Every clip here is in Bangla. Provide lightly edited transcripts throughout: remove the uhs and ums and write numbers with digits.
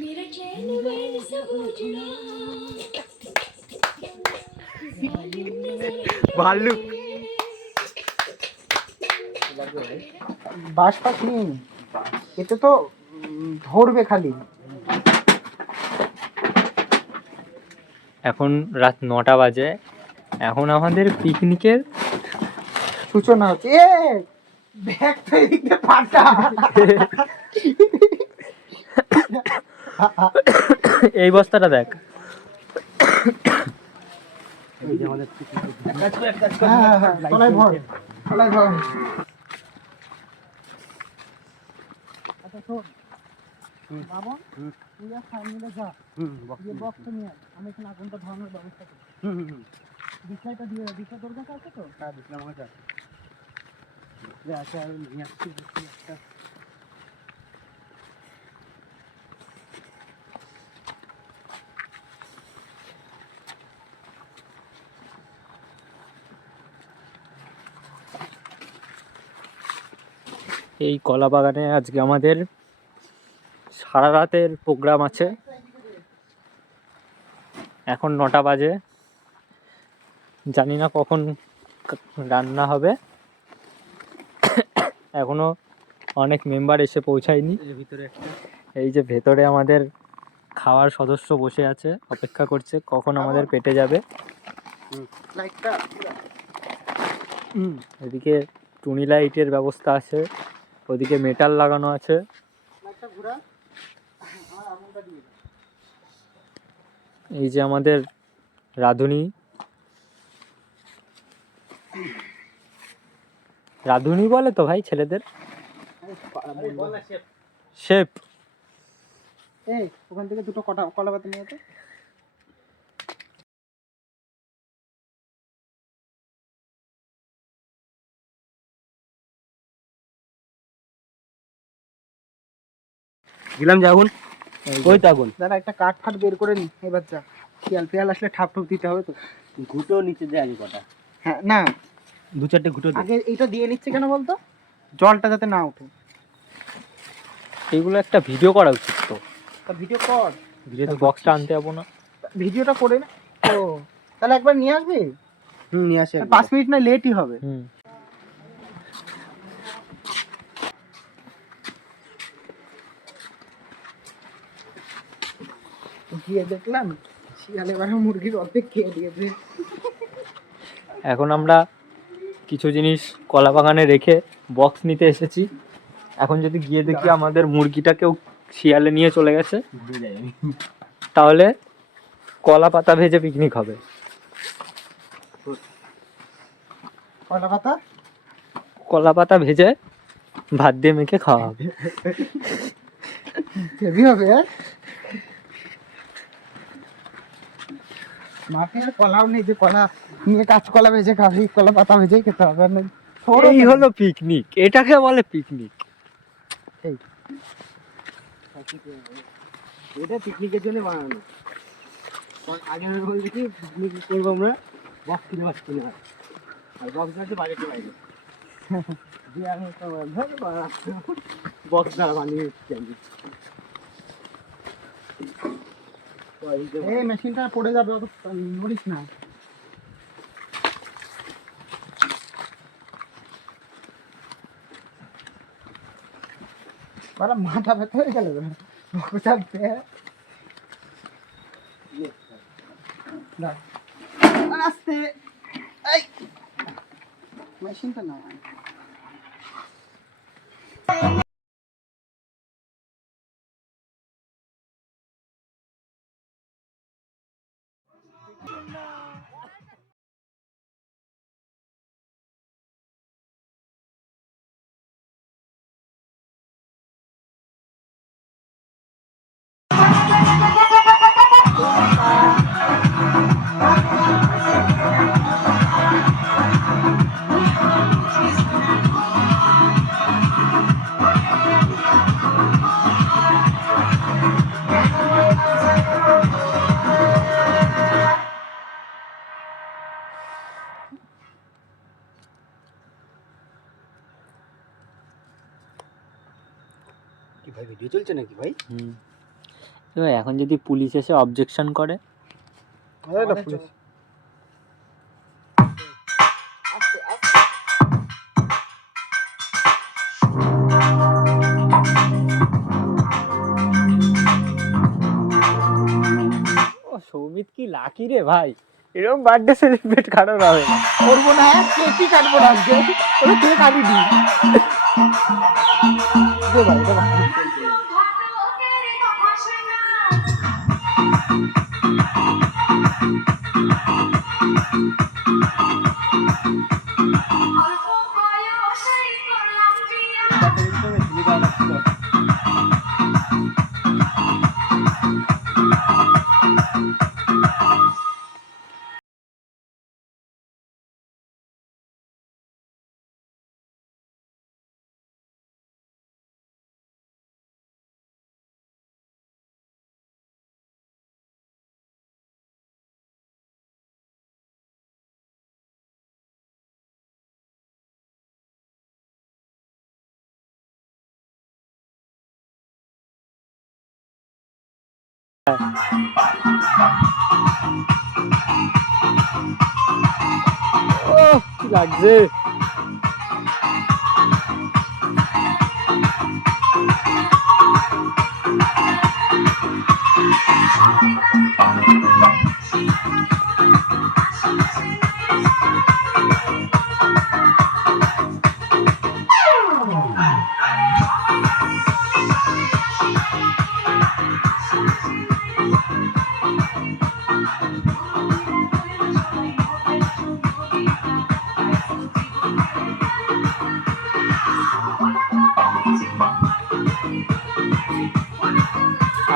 मेरा चैन वैन सब उजड़ा ভাল্লুক বাস পাস নেই এতে তো ধরবে খালি। এখন রাত 9টা বাজে, এখন আমাদের পিকনিকের সূচনা হচ্ছে। এ ব্যাগ তো এদিকে ফাটা। এই বস্তাটা দেখ। তলায় ভর, তলায় ভর। আচ্ছা শোন বাবন, তুই আর সামনে যা, বক্স নিয়ে আয়, আমি এখানে আগুনটা ধরানোর ব্যবস্থা করি। বিষয়টা দিয়ে বিষয় তোর কাছে আছে তো? হ্যাঁ বিষয় আমার কাছে আছে। আচ্ছা আমি নিয়ে আসছি একটা। এই কলা বাগানে আজকে আমাদের সারা রাতের প্রোগ্রাম আছে। এখন 9টা বাজে, জানি না কখন রান্না হবে, এখনো অনেক মেম্বার এসে পৌঁছায়নি। এই যে ভেতরে আমাদের খাওয়ার সদস্য বসে আছে, অপেক্ষা করছে কখন আমাদের পেটে যাবে। এদিকে টুনি লাইটের ব্যবস্থা আছে, ওদিকে মেটাল লাগানো আছে। এই যে আমাদের রাঁধুনি, রাঁধুনি বলে তো ভাই ছেলেদের? শেফ। এই ওখান থেকে দুটো কলা পাতা নিয়ে তো। দিলাম যে আগুন, ওই তো আগুন। দাদা একটা কাঠ ফাট বের করে নি, এবার যা। শিয়াল ফিয়াল আসলে ঠাপ ঠুপ দিতে হবে তো। ঘুটো নিচে দেয় আগে কটা, হ্যাঁ না 2-4টে ঘুটো আগে এইটা দিয়ে নিচ্ছে কেন বলতো? জলটা যাতে না ওঠে। এইগুলো একটা ভিডিও করা উচিত তো। তা ভিডিও কর, ভিডিওতে বক্সটা আনতে যাবো না? ভিডিওটা করে না। ও তাহলে একবার নিয়ে আসবি। নিয়ে আসে 5 মিনিট না লেটই হবে। গিয়ে দেখলাম শিয়াল এবারে মুরগির অর্ধেক খেয়ে দিয়েছে। এখন আমরা কিছু জিনিস কলা বাগানে রেখে বক্স নিতে এসেছি। এখন যদি গিয়ে দেখি আমাদের মুরগিটাকেও শিয়ালে নিয়ে চলে গেছে, তাহলে কলা পাতা ভেজে পিকনিক হবে। কলা পাতা, কলা পাতা ভেজে ভাত দিয়ে মেখে খাওয়া হবে। হেভি হবে। মাঠে আর কলাও নেই যে কলা নিয়ে কাঁচকলা ভেজে খাবি, কলা পাতা ভেজেই খেতে হবে। এই হলো পিকনিক, এটাকে বলে পিকনিক। এটা পিকনিকের জন্য বানানো। আগে আমি বলছি কি পিকনিক করবো আমরা, বক্স কিনে আসছি না, আর বক্স আছে বাড়িতে বাইরে দিয়ে আমি বক্স দ্বারা বানিয়ে এসছি আমি। এই মেশিনটা পড়ে যাবে, অত নড়িস না। বারা মাথা ব্যথা হয়ে গেল চালতে। আস্তে এই মেশিনটা না কি ভাই ভিডিও চলছে নাকি ভাই? এবার এখন যদি পুলিশ এসে অবজেকশন করে, ও সৌমিত কি লাকি রে ভাই, এরকম বার্থডে সেলিব্রেট কারোর হবে না। করবো না, কেকই কাটবো না আজকে, ওরা কেক কাটি দি ভাই এটা ভাই। ও কি লাগছে।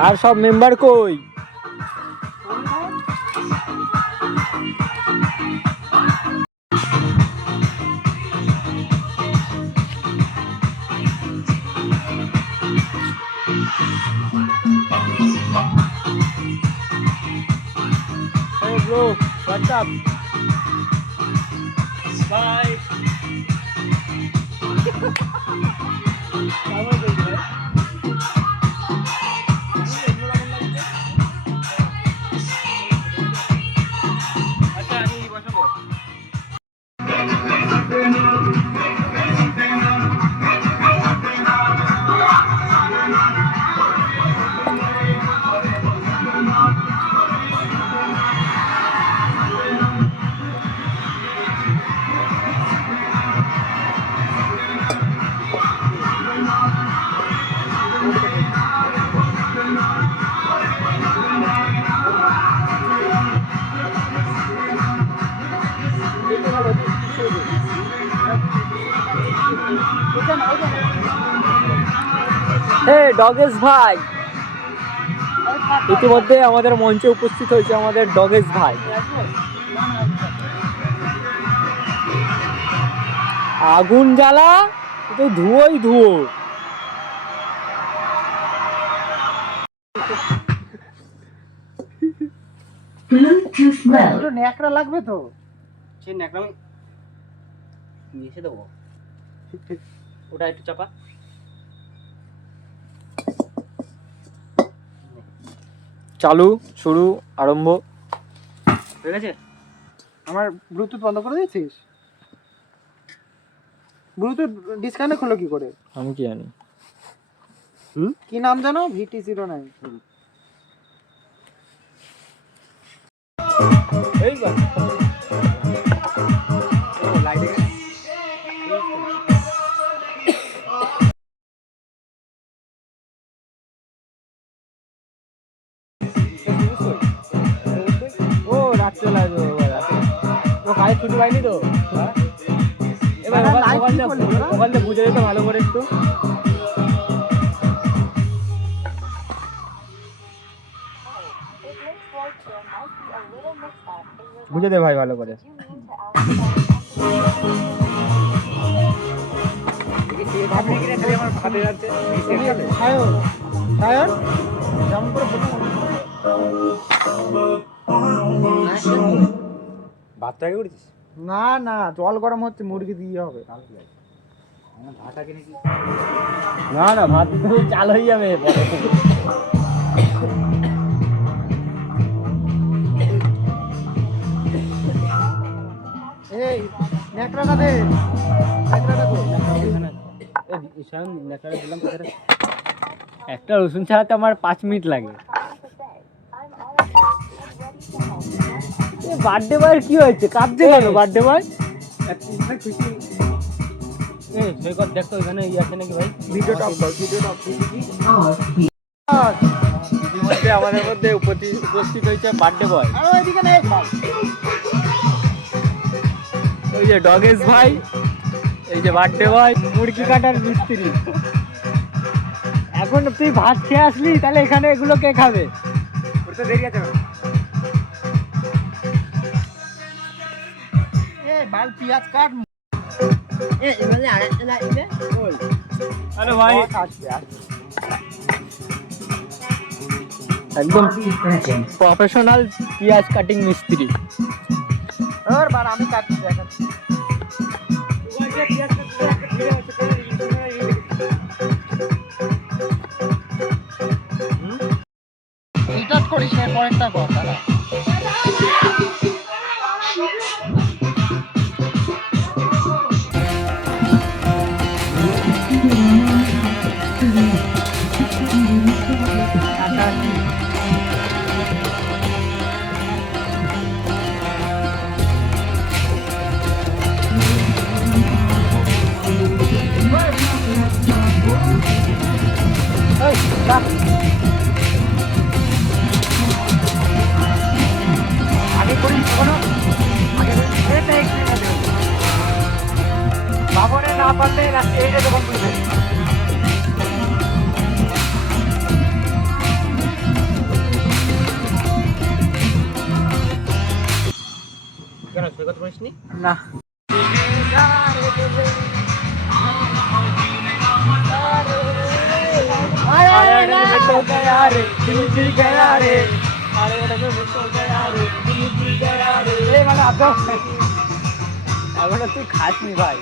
আর সব মেম্বার কই? Hey bro, what's up? Bye. Hey ডগেশ ভাই, ইতিমধ্যে আমাদের মঞ্চে উপস্থিত হয়েছে আমাদের ডগেশ ভাই। আগুন জ্বালা, তো ধুয়োই ধুয়ো। দুটো ন্যাকড়া লাগবে তো, সেই ন্যাকড়া আমি নিয়ে এসে দেবো। ওটা একটু চাপা। চালু, শুরু, আরম্ভ হয়ে গেছে। আমার ব্লুটুথ বন্ধ করে দিয়েছিস? ব্লুটুথ ডিসকানেক্ট হলো কি করে? আমি কি জানি। কি নাম জানো? VT09। এইবার ও লাইট গেছে। ও রাত চলে আসবে রাতে। ও কাজ ছুটি পাইনি তো। এবার ওখানে বুঝে যেতে ভালো করে একটু। বুঝে দে ভাই ভালো করে। ভাতটাকে করেছিস? না না, জল গরম হচ্ছে, মুরগি দিয়ে হবে। না না, ভাত চাল হয়ে যাবে। এই ন্যাকড়াটা দে, ন্যাকড়াটা কই? একটা রসুন ছাড়াতে আমার 5 মিনিট লাগে। বার্থডে বয়ের কি হয়েছে? কাঁদছে কেন বার্থডে বয়? দেখতো এখানে ই আছে নাকি ভাই? ভিডিওটা অফ কর, ভিডিওটা অফ কর। ইতিমধ্যে আমাদের মধ্যে উপস্থিত হয়েছে বার্থডে বয়। আর ওইদিকে নে ভাই। ওই যে ডগেশ ভাই, এই যে বার্থডে বয়, মুরগি কাটার মিস্ত্রি। এখন তুই ভাত খেয়ে আসলি, তাহলে এখানে এগুলো কে খাবে? ওটা দেরি আছে। এ বাল পিয়াজ কাট। এ এবারে আরেকটা লাগবে। ওই আরে ভাই একদম প্রফেশনাল পিয়াজ কাটিং মিস্ত্রি। ওর বার আমি কাটছি দেখাচ্ছি। রিটার্ট করিস না, পয়েন্টটা কর দাঁড়া। আগে করিস কোনো বাবনে না পারলে এইটা যখন বুঝবে। কেন সৈকত করিসনি? না এখনো তুই খাসনি ভাই।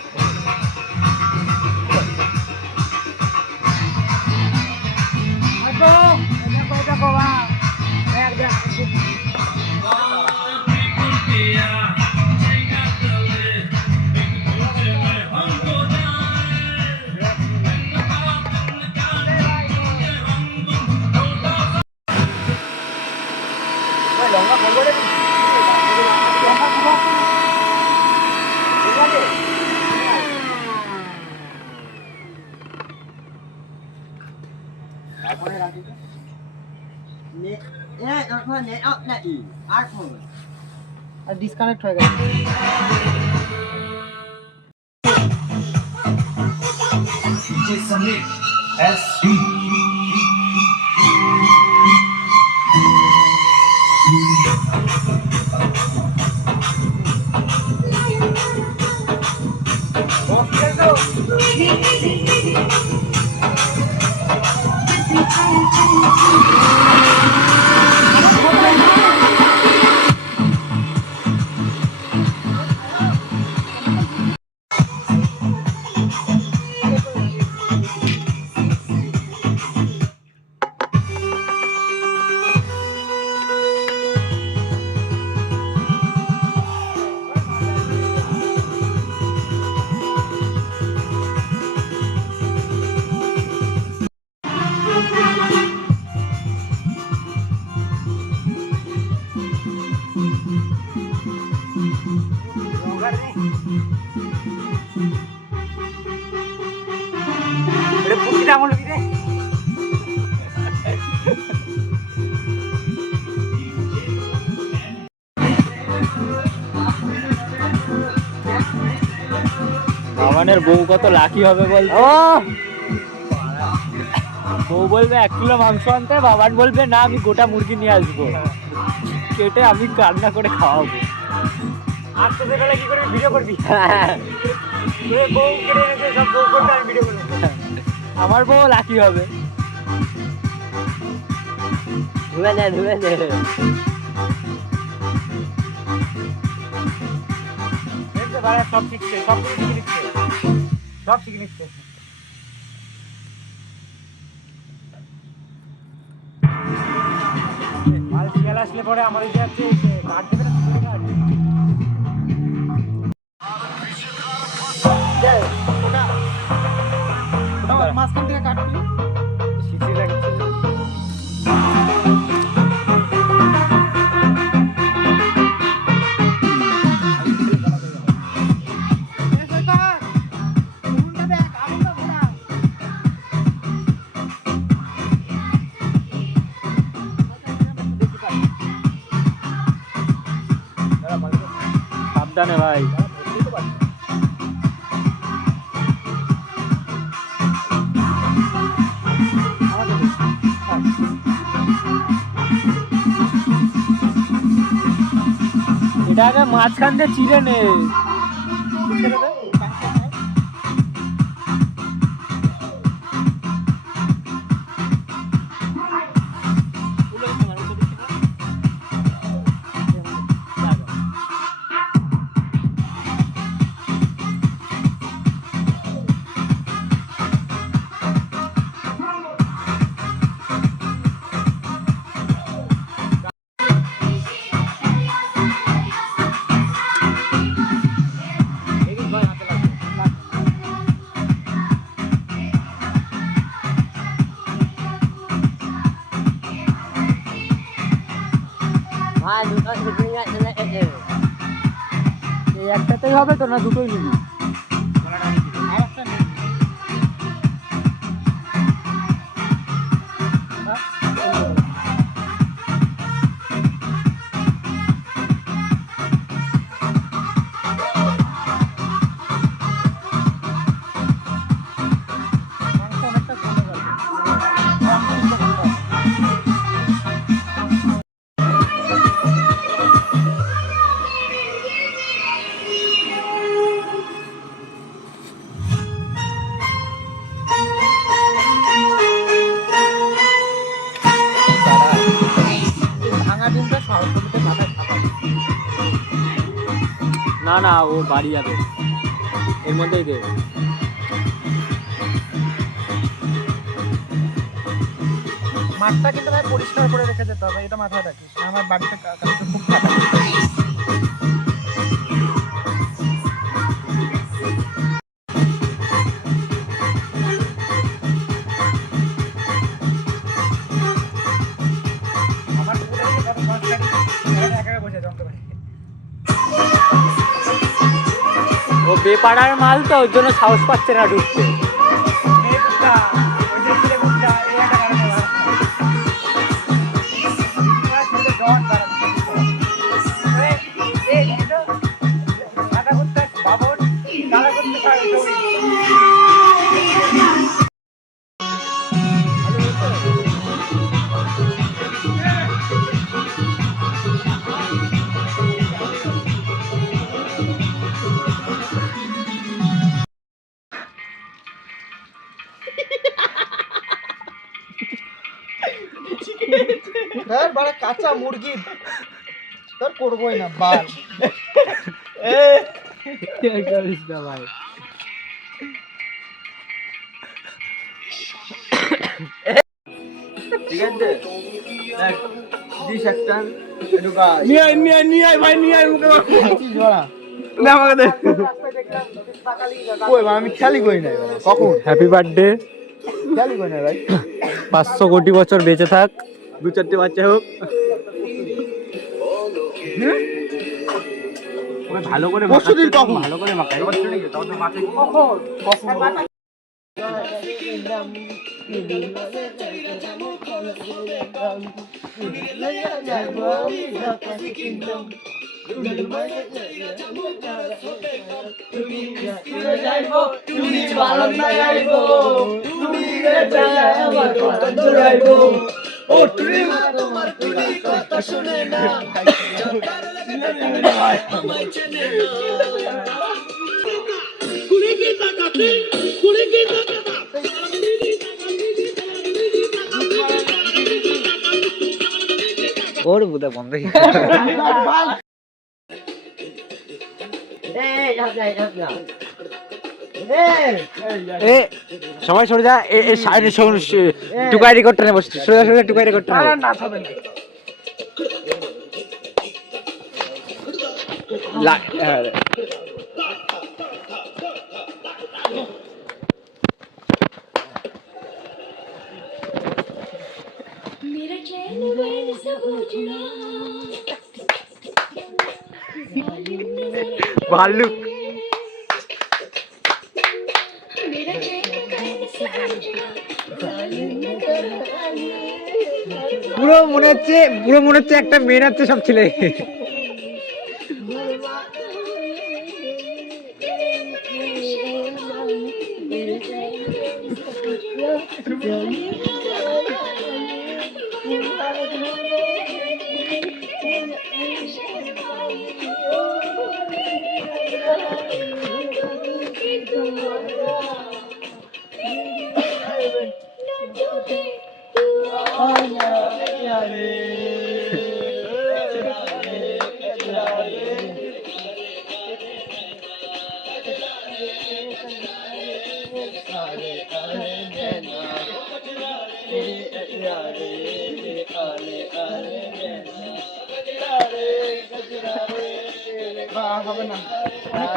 আর ডিসকানেক্ট হয়ে গেছে। বাবানের বউ কত লাকি হবে বল। বউ বলবে 1 কিলো মাংস আনতে, বাবান বলবে না আমি গোটা মুরগি নিয়ে আসবো, কেটে আমি রান্না করে খাওয়াবো। আর তো সেটা কি করে ভিডিও করবি? বউ কেটে এনেছে সব বউ করবে আর ভিডিও করবে। আমার বউ লাকি হবে। ধুয়ে নে ধুয়ে নে। সব শিখছে, সব শিখে নিচ্ছে, সব শিখে নিচ্ছে। দিলে পরে আমার এই যে আছে কাট দেবে না কাট ওটা মাঝখান থেকে কাটবি শিশি লাগছে সাবধানে ভাই এটা আগে মাঝখান দিয়ে চিড়ে নে এই একটাতেই হবে তো না দুটোই নিবি না না ও বাড়ি যাবে এর মধ্যেই দে মাঠটা কিন্তু ভাই পরিষ্কার করে রেখে যেতে হবে এটা মাথায় রাখিস আমার বাড়িতে কাজটা খুব খারাপ আমার পুরো কত মাছ গাড়ি একা একা বসে জমতে ভাই ও বেপাড়ার মাল তো ওর জন্য সাহস পাচ্ছে না ঢুকতে বড় কাঁচা মুরগি তোর করবোই না বাল করিস না ভাই ঠিক আছে দেখ দিস একটা ঢুকা নিয়ে আয় ভাই নিয়ে আয় মুখে না আমাকে দে কই আমি খেয়ালি করি না কখন হ্যাপি বার্থডে খেয়ালি করি না ভাই 500 কোটি বছর বেঁচে থাক 2-4টে বাচ্চা হোক ভালো করে ভালো করে মাখাই ওর বুদা বন্ধ সবাই সরে যা সাইডে টুকাই রেকর্ডটা নেবো সোজা টুকাই রেকর্ডটা নেবো मेरा चैन वैन सब उजड़ा भाल्लुक मेरा चैन वैन सब उजड़ा পুরো মনে হচ্ছে একটা মেয়ে নাচছে সব ছেলে। হবে না